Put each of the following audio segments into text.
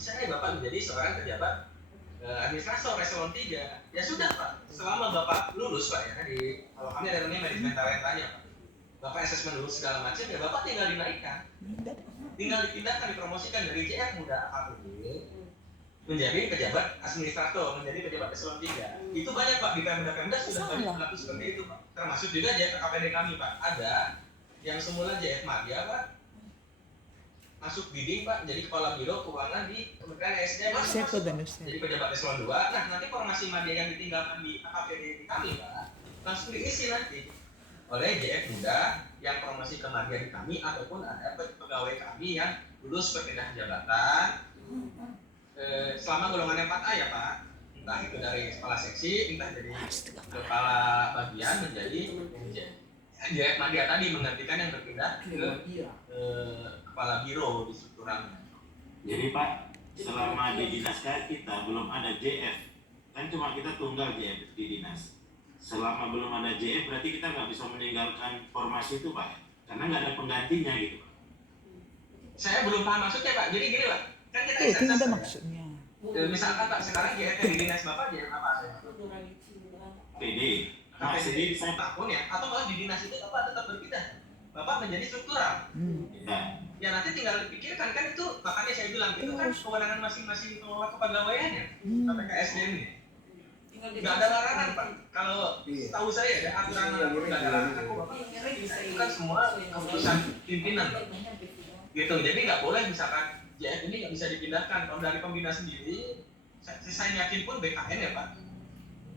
bisa ya Bapak menjadi seorang pejabat administrator eselon 3. Ya sudah Pak, selama Bapak lulus Pak ya, kalau kami ada namanya manajemen talentanya Pak. Bapak asesmen dulu segala macam, ya Bapak tinggal dinaikkan. Tinggal dipindahkan, dipromosikan dari JF muda AKPD menjadi pejabat administrator, menjadi pejabat eselon 3. Itu banyak Pak, di Pemda sudah banyak berlaku seperti itu Pak. Termasuk juga JF AKPD kami Pak. Ada yang semula JF Madya Pak, masuk bidding Pak, jadi kepala biro keuangan di Kementerian SDM jadi pejabat eselon 2. Nah nanti formasi Madya yang ditinggalkan di AKPD kami Pak, langsung diisi nanti oleh JF muda yang promosi ke Madya di kami, ataupun ada pegawai kami yang lulus perpindahan jabatan selama golongan 4A ya Pak, entah itu dari kepala seksi, entah jadi kepala bagian menjadi JF Madya tadi, menggantikan yang berpindah ke kepala biro di strukturannya. Jadi Pak, selama di dinas kita belum ada JF, kan cuma kita tunggal JF di dinas. Selama belum ada JF berarti kita nggak bisa meninggalkan formasi itu Pak, karena nggak ada penggantinya gitu Pak. Saya belum paham maksudnya Pak, jadi gini Pak, kan kita itu ada maksudnya. Misalkan Pak, sekarang JF di dinas Bapak JF apa? PD. Nah, sendiri saya tahun ya, atau malah di dinas itu Bapak tetap berpindah, Bapak menjadi struktural. Ya nanti tinggal dipikirkan, kan itu makanya saya bilang itu kan kewenangan masing-masing pengelola kepegawaiannya, KPKSDM ini. Nggak ada larangan Pak. Kalau tahu saya ada aturan nggak ada larangan, itu kan semua keputusan pimpinan Pak. Gitu, jadi nggak boleh misalkan JF ini nggak bisa dipindahkan. Kalau dari pembina sendiri, saya yakin pun BKN ya Pak,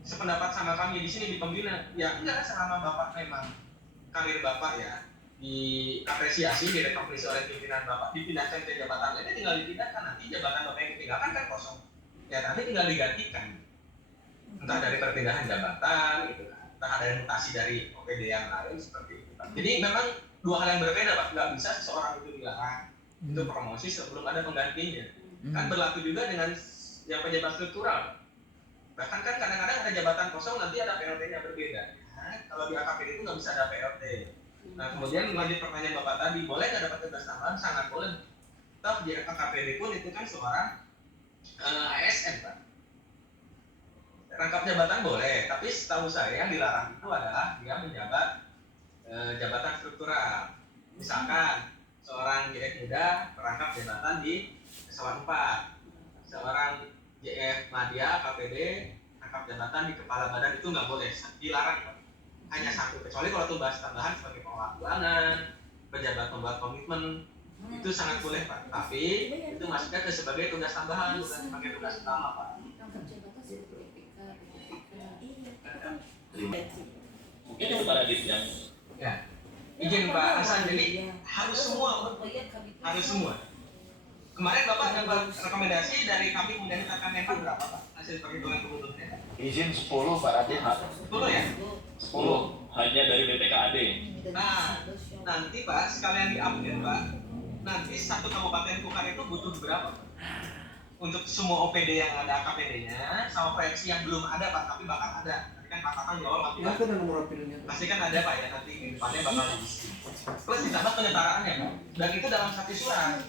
sependapat sama kami di sini di pembina, ya enggak, selama Bapak memang karir Bapak ya diapresiasi, direkomendasi oleh pimpinan Bapak, dipindahkan ke jabatan lainnya, tinggal dipindahkan. Nanti jabatan Bapak yang ditinggalkan kan kosong, ya nanti tinggal digantikan, entah dari perpindahan jabatan gitu kan, entah ada mutasi dari OPD yang lain seperti itu Pak. Jadi memang dua hal yang berbeda Pak, nggak bisa seseorang itu dilarang itu promosi sebelum ada penggantinya. Kan berlaku juga dengan yang pejabat struktural. Bahkan kan kadang-kadang ada jabatan kosong, nanti ada PLT-nya berbeda. Nah, kalau di AKPD itu nggak bisa ada PLT. Nah, kemudian lanjut pertanyaan Bapak tadi, boleh nggak dapat tugas tambahan? Sangat boleh. Toh di AKPD pun itu kan seorang ASN Pak. Rangkap jabatan boleh, tapi setahu saya yang dilarang itu adalah dia menjabat jabatan struktural. Misalkan seorang JF muda merangkap jabatan di eselon 4, seorang JF Madya KPD rangkap jabatan di kepala badan, itu nggak boleh, dilarang Pak. Hanya satu, kecuali kalau tugas tambahan sebagai pengelola keuangan, pejabat pembuat komitmen, itu sangat boleh Pak. Tapi itu masuknya ke sebagai tugas tambahan, bukan sebagai tugas utama Pak. Mungkin itu pada yang ya. Izin Pak Hasan, jadi harus semua. Kemarin Bapak dapat rekomendasi dari kami menetapkan Menpan berapa Pak? Hasil perhitungan kebutuhannya? Izin 10 Pak Radit. 10 ya? 10 hanya dari BPKAD. Nah, nanti Pak sekalian diupdate Pak. Nanti satu kabupaten Kukar itu butuh berapa Pak? Untuk semua OPD yang ada AKPD-nya sama proyeksi yang belum ada Pak, tapi bakal ada. Kan Pak Kakang jawab nanti pasti kan ada Pak ya, nanti di depannya bakal diisi. Plus ditambah penyetaraannya Pak, dan itu dalam satu surat.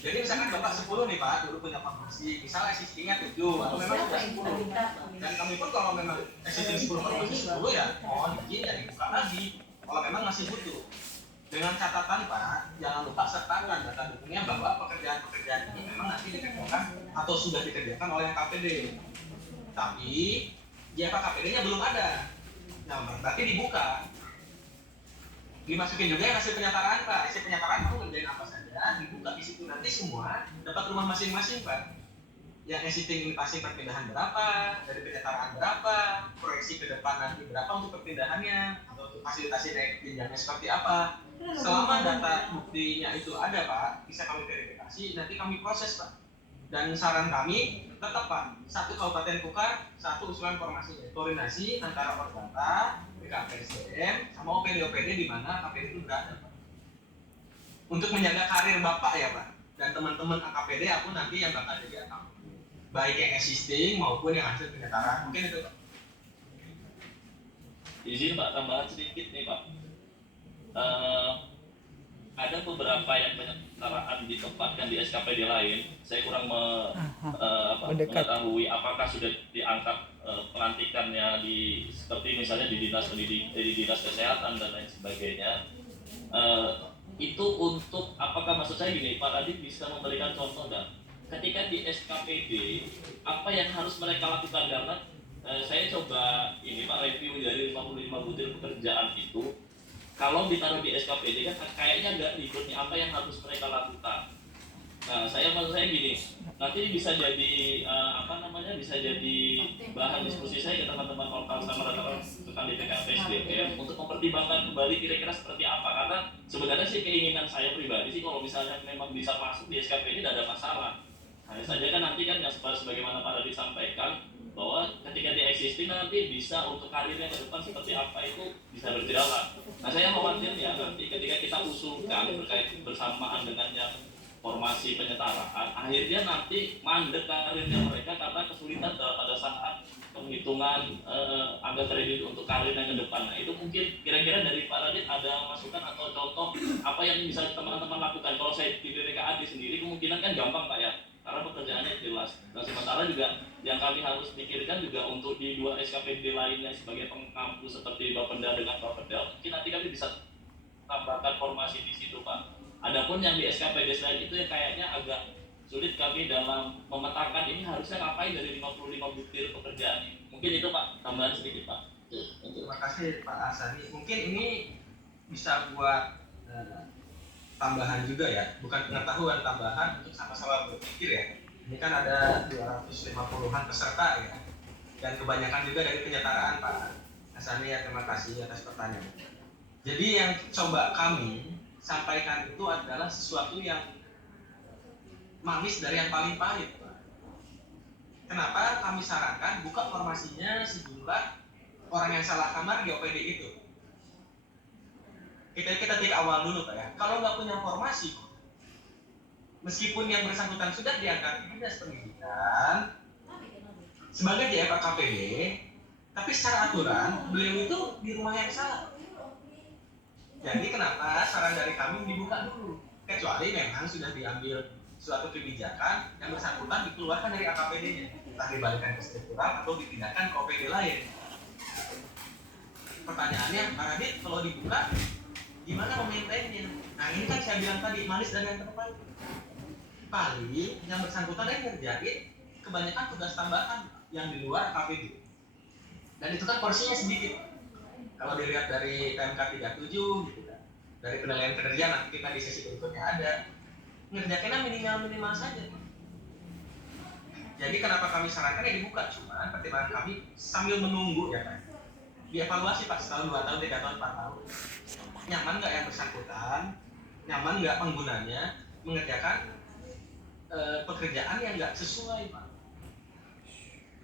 Jadi misalkan Bapak 10 nih Pak, dulu punya formasi, misalnya existingnya 7 atau memang sudah 10. Dan kami pun kalau memang existing 10 formasi 10 ya mohon izin ya dibuka lagi kalau memang masih butuh. Dengan catatan Pak, jangan lupa sertakan data dukungnya bahwa pekerjaan-pekerjaan ini memang nanti dikerjakan atau sudah dikerjakan oleh KPD. Tapi JF KPD-nya belum ada. Nah, berarti dibuka. Dimasukin juga yang hasil penyataan Pak. Hasil penyataan kamu ngerjain apa saja, dibuka di situ, nanti semua dapat rumah masing-masing Pak. Yang existing limitasi perpindahan berapa, dari penyataan berapa, proyeksi ke depan nanti berapa untuk perpindahannya, atau untuk fasilitasi naik jenjangnya seperti apa. Selama data buktinya itu ada Pak, bisa kami verifikasi, nanti kami proses Pak. Dan saran kami tetap Pak, satu kabupaten Kukar, satu usulan formasi, koordinasi antara Ordata, BKPSDM, sama OPD-OPD di mana KPD itu berada Pak. Untuk menjaga karir Bapak ya Pak, dan teman-teman AKPD aku nanti yang bakal jadi akap, baik yang existing maupun yang hasil penyetaraan. Mungkin itu Pak. Izin Pak, tambahan sedikit nih Pak. ada beberapa yang penyetaraan ditempatkan di SKPD lain. Saya kurang mengetahui apakah sudah diangkat pelantikannya di seperti misalnya di di dinas kesehatan dan lain sebagainya. Itu untuk apakah maksud saya gini, Pak Radit bisa memberikan contoh nggak? Ketika di SKPD apa yang harus mereka lakukan, karena saya coba ini Pak review dari 55 butir pekerjaan itu. Kalau ditaruh di SKPD kan kayaknya agak ribet nih, apa yang harus mereka lakukan. Nah, maksud saya gini, nanti ini bisa jadi bisa jadi bahan diskusi saya ke teman-teman lokal sama rekan-rekan DPK PSDM untuk mempertimbangkan kembali kira-kira seperti apa. Karena sebenarnya sih keinginan saya pribadi sih kalau misalnya memang bisa masuk di SKPD tidak ada masalah. Hanya saja kan nanti kan yang sebagaimana Pak Radit sampaikan bahwa ketika dia existing nanti bisa untuk karirnya ke depan seperti apa itu bisa berjalan. Nah, saya khawatir ya nanti ketika kita usulkan berkait bersamaan dengan yang formasi penyetaraan, akhirnya nanti mandek karirnya mereka karena kesulitan pada saat penghitungan angka kredit untuk karirnya ke depan. Nah, itu mungkin kira-kira dari Pak Radit ada masukan atau contoh apa yang bisa teman-teman lakukan. Kalau saya di BPKAD sendiri kemungkinan kan gampang Pak ya, karena pekerjaannya jelas. Nah, sementara juga yang kami harus pikirkan juga untuk di 2 SKPD lainnya sebagai pengampu seperti Bapenda dengan Bapeda, mungkin nanti kami bisa tambahkan formasi di situ Pak. Adapun yang di SKPD selain itu yang kayaknya agak sulit kami dalam memetakan ini harusnya ngapain dari 55 butir pekerjaan ini. Mungkin itu Pak, tambahan sedikit Pak. Terima kasih Pak Asani. Mungkin ini bisa buat tambahan juga ya, bukan pengetahuan, tambahan untuk sama-sama berpikir ya. Ini kan ada 250-an peserta ya, dan kebanyakan juga dari penyetaraan Pak Asani ya. Terima kasih atas pertanyaan. Jadi yang coba kami sampaikan itu adalah sesuatu yang manis dari yang paling pahit Pak. Kenapa kami sarankan buka formasinya sejumlah orang yang salah kamar di OPD itu. Kita take awal dulu Pak ya. Kalau nggak punya formasi, meskipun yang bersangkutan sudah diangkat di dinas pendidikan sebagai JFA KPD, tapi secara aturan beliau itu di rumah yang salah. Jadi kenapa saran dari kami dibuka dulu, kecuali memang sudah diambil suatu kebijakan yang bersangkutan dikeluarkan dari AKPD-nya, entah dibalikan ke struktural atau dipindahkan ke OPD lain. Pertanyaannya, Pak Radit, kalau dibuka gimana memaintainnya? Nah, ini kan saya bilang tadi manis dan yang terbaik. Paling yang bersangkutan yang ngerjain kebanyakan tugas tambahan yang di luar KPD. Dan itu kan porsinya sedikit. Kalau dilihat dari PMK 37 gitu kan. Dari penilaian kinerja nanti kita di sesi berikutnya ada. Ngerjakannya minimal saja. Jadi kenapa kami sarankan ya dibuka, cuma pertimbangan kami sambil menunggu ya Pak. Dievaluasi Pak setahun, 2 tahun, 3 tahun, 4 tahun. Nyaman nggak yang bersangkutan? Nyaman nggak penggunanya mengerjakan pekerjaan yang nggak sesuai Pak?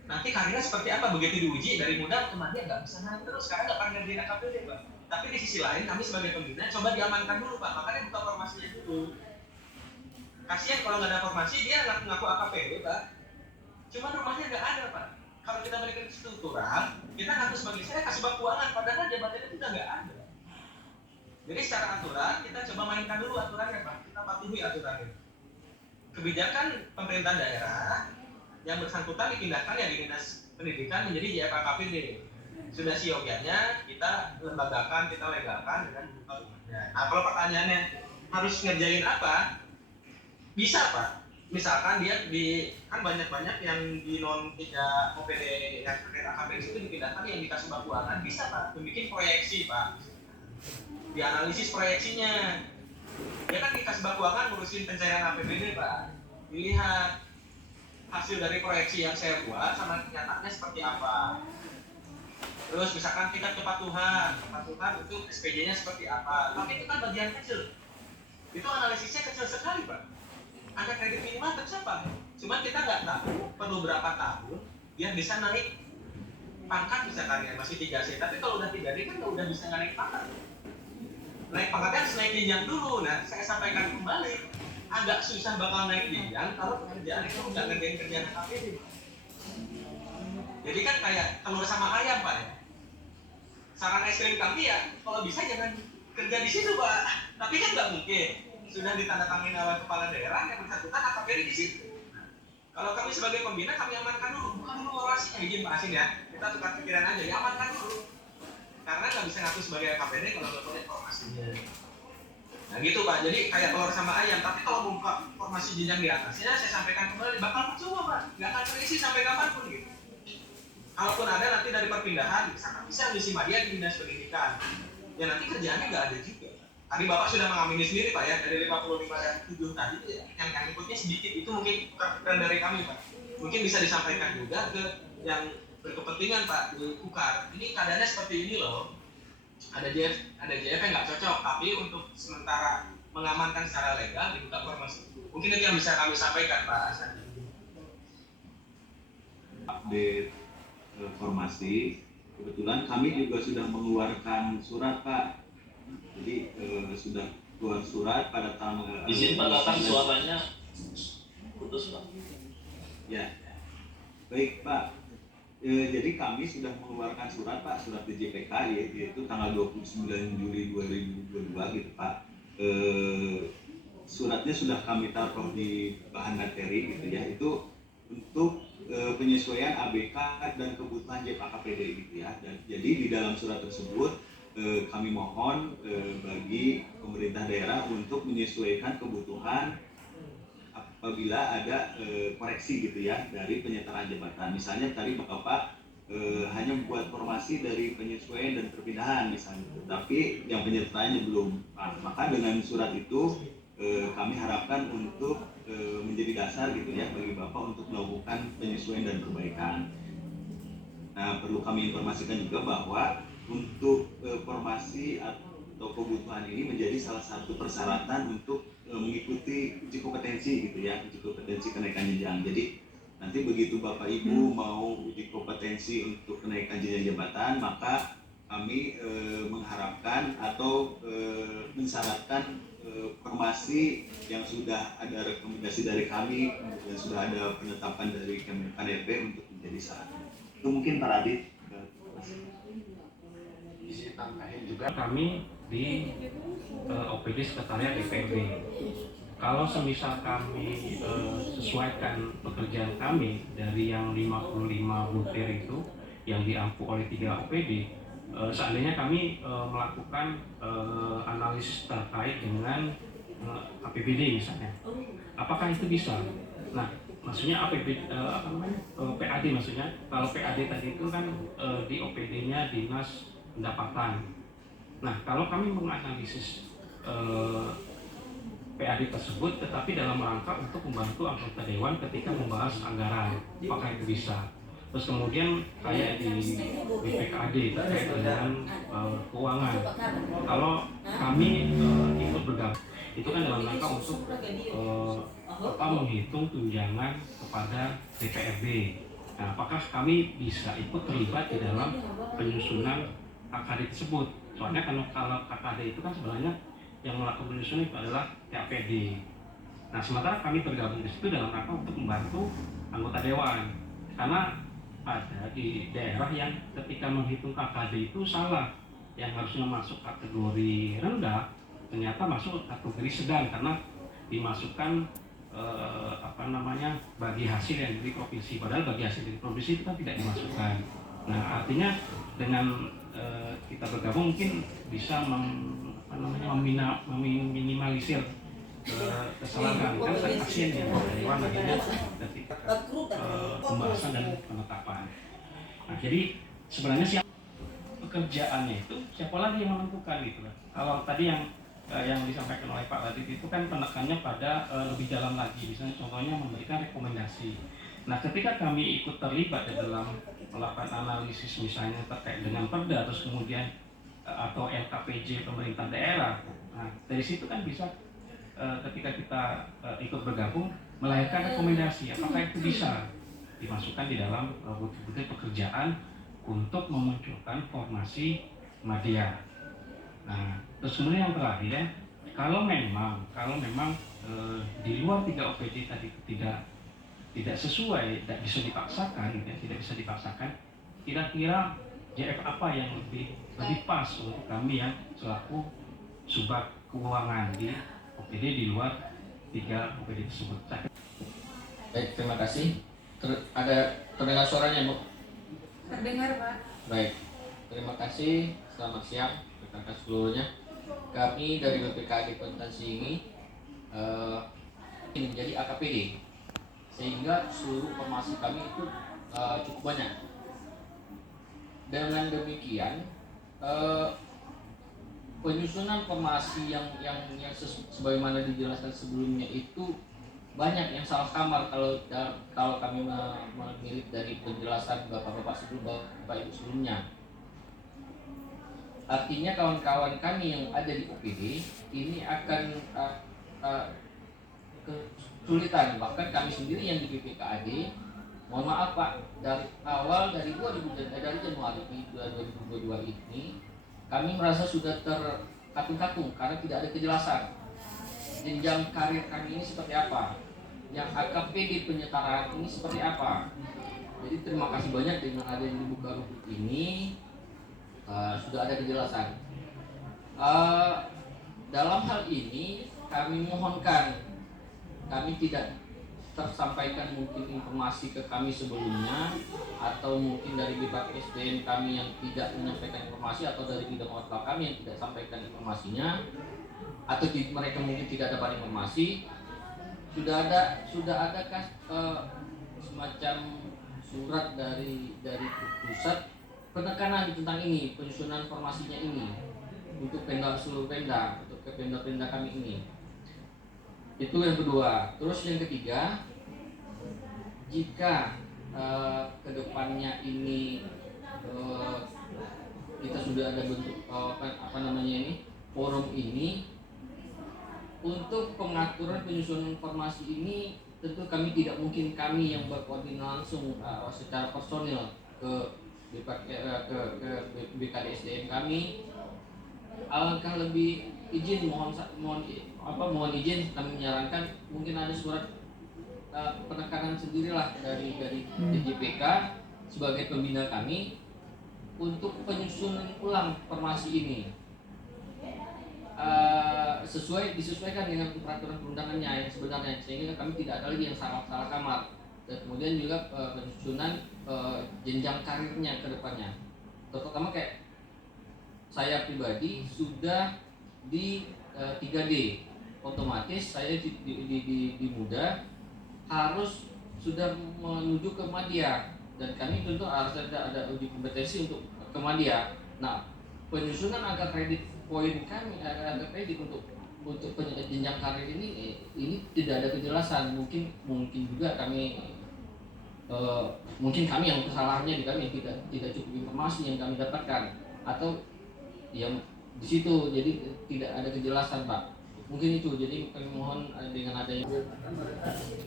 Nanti karirnya seperti apa? Begitu diuji dari muda kemudian nggak bisa naik terus karena nggak pernah ngerjain AKPD Pak. Tapi di sisi lain kami sebagai pembina coba diamankan dulu Pak, makanya buka formasinya dulu. Kasihan kalau nggak ada formasi dia ngaku AKPD Pak. Cuma rumahnya nggak ada Pak. Kalau kita berikan struktural, kita ngaku sebagai saya kasih keuangan, padahal jabatannya kita nggak ada. Jadi secara aturan kita coba mainkan dulu aturannya Pak. Kita patuhi aturannya. Kebijakan pemerintah daerah yang bersangkutan dipindahkan ya di dinas pendidikan menjadi JFA KPD. Sudah siogianya kita lembagakan, kita legalkan dengan buka rumahnya. Nah, kalau pertanyaannya harus ngerjain apa? Bisa Pak. Misalkan dia kan banyak yang di non 3 OPD yang terkait AKPD itu dipindahkan yang dikasih keuangan, bisa Pak. Bikin proyeksi Pak. Dianalisis proyeksinya. Dia kan dikasih keuangan ngurusin pencairan APBD Pak. Dilihat hasil dari proyeksi yang saya buat sama kenyataannya seperti apa. Terus misalkan tingkat kepatuhan untuk SPJ-nya seperti apa. Tapi itu kan bagian kecil. Itu analisisnya kecil sekali Pak. Ada kredit minimal tercapai. Cuma kita nggak tahu perlu berapa tahun dia bisa naik pangkat misalkan ya masih 3C. Tapi kalau udah 3D kan udah bisa naik pangkat. Naik pangkatnya harus naik jenjang dulu. Nah, saya sampaikan kembali, agak susah bakal naik jenjang kalau pekerjaan itu nggak ngerjain kerjaan KPD. Jadi kan kayak telur sama ayam Pak ya. Saran es krim kami ya, kalau bisa jangan kerja di situ Pak. Tapi kan nggak mungkin sudah ditandatangani oleh kepala daerah yang bersangkutan AKPD di situ. Kalau kami sebagai pembina kami amankan dulu, bukan dulu orasinya, izin Pak Asin ya. Kita tukar pikiran aja, ya amankan dulu. Karena nggak bisa ngaku sebagai AKPD kalau nggak punya informasinya. Nah gitu Pak, jadi kayak telur sama ayam. Tapi kalau buka informasi jenjang di atasnya, saya sampaikan kembali, bakal percuma Pak. Nggak akan terisi sampai kapanpun gitu. Kalaupun ada nanti dari perpindahan, bisa ngisi media di dinas pendidikan. Ya nanti kerjaannya nggak ada juga. Tadi Bapak sudah mengamini sendiri Pak ya, dari 55 dan 7 tadi yang ikutnya sedikit, itu mungkin bukan dari kami Pak. Mungkin bisa disampaikan juga ke yang berkepentingan Pak di UKAR. Ini keadaannya seperti ini loh. Ada JF yang nggak cocok, tapi untuk sementara mengamankan secara legal dibuka formasi. Mungkin itu yang bisa kami sampaikan Pak Hasan. Update formasi, kebetulan kami juga sudah mengeluarkan surat Pak. Jadi sudah keluar surat pada tanggal. Izin Pak Tatang, suaranya putus Pak. Ya, baik Pak. Jadi kami sudah mengeluarkan surat Pak, surat DJPK yaitu tanggal 29 Juli 2022 gitu Pak. Suratnya sudah kami taruh di bahan materi gitu ya, itu untuk penyesuaian ABK dan kebutuhan JPKPD gitu ya. Dan jadi di dalam surat tersebut kami mohon bagi pemerintah daerah untuk menyesuaikan kebutuhan apabila ada koreksi gitu ya dari penyetaraan jabatan. Misalnya tadi Bapak hanya membuat formasi dari penyesuaian dan perpindahan misalnya, tapi yang penyertaannya belum. Nah, maka dengan surat itu kami harapkan untuk menjadi dasar gitu ya bagi Bapak untuk melakukan penyesuaian dan perbaikan. Nah, perlu kami informasikan juga bahwa untuk formasi atau kebutuhan ini menjadi salah satu persyaratan untuk mengikuti uji kompetensi gitu ya, uji kompetensi kenaikan jenjang. Jadi nanti begitu Bapak Ibu mau uji kompetensi untuk kenaikan jenjang jabatan, maka kami mengharapkan atau mensyaratkan formasi yang sudah ada rekomendasi dari kami dan sudah ada penetapan dari Kemenpan RB untuk menjadi syarat. Itu mungkin Pak Radit. Juga kami di OPD Sekretariat DPRD. Kalau semisal kami sesuaikan pekerjaan kami dari yang 55 butir itu yang diampu oleh 3 OPD, seandainya kami melakukan analisis terkait dengan APBD misalnya, apakah itu bisa? Nah, maksudnya PAD maksudnya. Kalau PAD tadi itu kan di OPD-nya Dinas Pendapatan. Nah, kalau kami menganalisis PAD tersebut, tetapi dalam rangka untuk membantu anggota dewan ketika membahas anggaran, apakah itu bisa? Terus kemudian kayak di BPKAD terkait dengan keuangan. Kalau kami ikut bergabung, itu kan dalam rangka untuk menghitung tunjangan kepada DPRD. Nah, apakah kami bisa ikut terlibat di dalam penyusunan KKD tersebut? Soalnya kalau KKD itu kan sebenarnya yang melakukan penyusunan itu adalah TAPD. Nah, sementara kami tergabung di situ dalam rangka untuk membantu anggota dewan. Karena ada di daerah yang ketika menghitung KKD itu salah, yang harusnya masuk kategori rendah ternyata masuk kategori sedang karena dimasukkan bagi hasil yang dari provinsi, padahal bagi hasil dari provinsi itu kan tidak dimasukkan. Nah, artinya dengan kita bergabung mungkin bisa meminimalisir kesalahan kan pasien yang dewan akhirnya ketika pembahasan dan penetapan. Nah, jadi sebenarnya siapa pekerjaannya itu siapa lagi yang menentukan gitu. Kalau tadi yang disampaikan oleh Pak Radit itu kan penekannya pada lebih dalam lagi, misalnya contohnya memberikan rekomendasi. Nah, ketika kami ikut terlibat di dalam melakukan analisis misalnya terkait dengan perda terus kemudian atau LKPJ pemerintah daerah, nah dari situ kan bisa ketika kita ikut bergabung melahirkan rekomendasi apakah itu bisa dimasukkan di dalam butir-butir pekerjaan untuk memunculkan formasi media. Nah, terus kemudian yang terakhir ya, kalau memang di luar 3 OPD tadi tidak sesuai, tidak bisa dipaksakan, tidak bisa dipaksakan, kira-kira JF apa yang lebih pas untuk kami yang selaku subbab keuangan di OPD di luar 3 OPD tersebut. Baik, terima kasih. Ada terdengar suaranya, Bu? Terdengar, Pak. Baik, terima kasih. Selamat siang rekan-rekan seluruhnya. Kami dari BPKAD Kota Sigi ini menjadi AKPD, sehingga seluruh informasi kami itu cukup banyak. Dengan demikian, penyusunan informasi yang sebagaimana dijelaskan sebelumnya itu banyak yang salah kamar kalau kami melihat dari penjelasan bapak-bapak ibu sebelumnya. Artinya kawan-kawan kami yang ada di OPD ini akan kesulitan, bahkan kami sendiri yang di BPKAD, mohon maaf Pak, dari Januari 2022 ini kami merasa sudah terkatung-katung karena tidak ada kejelasan jenjang karir kami ini seperti apa, yang AKPD penyetaraan ini seperti apa. Jadi terima kasih banyak dengan adanya buka rubrik ini sudah ada kejelasan. Dalam hal ini kami mohonkan, kami tidak tersampaikan mungkin informasi ke kami sebelumnya, atau mungkin dari Bipak SDM kami yang tidak menyampaikan informasi, atau dari bidang ortal kami yang tidak sampaikan informasinya, atau mereka mungkin tidak dapat informasi. Sudah ada semacam surat dari pusat penekanan tentang ini, penyusunan informasinya ini untuk seluruh Pemda, untuk ke Pemda kami ini. Itu yang kedua. Terus yang ketiga, jika kedepannya ini kita sudah ada bentuk forum ini untuk pengaturan penyusunan informasi ini, tentu kami tidak mungkin kami yang berkoordinasi langsung secara personil ke BKD SDM kami. Alangkah lebih mohon izin kami menyarankan mungkin ada surat penekanan sendirilah dari DJPK sebagai pembina kami untuk penyusunan ulang informasi ini, disesuaikan dengan peraturan perundangannya yang sebenarnya, sehingga kami tidak ada lagi yang salah kamar. Dan kemudian juga penyusunan jenjang karirnya ke depannya, terutama kayak saya pribadi sudah di 3D, otomatis saya di Muda harus sudah menuju ke Madya, dan kami tentu harus ada uji kompetensi untuk ke Madya. Nah, penyusunan angka kredit poin kami, angka kredit untuk jenjang karir ini tidak ada kejelasan. Mungkin juga kami yang kesalahannya di kami, tidak cukup informasi yang kami dapatkan, atau yang di situ jadi tidak ada kejelasan Pak. Mungkin itu, jadi kami mohon dengan adanya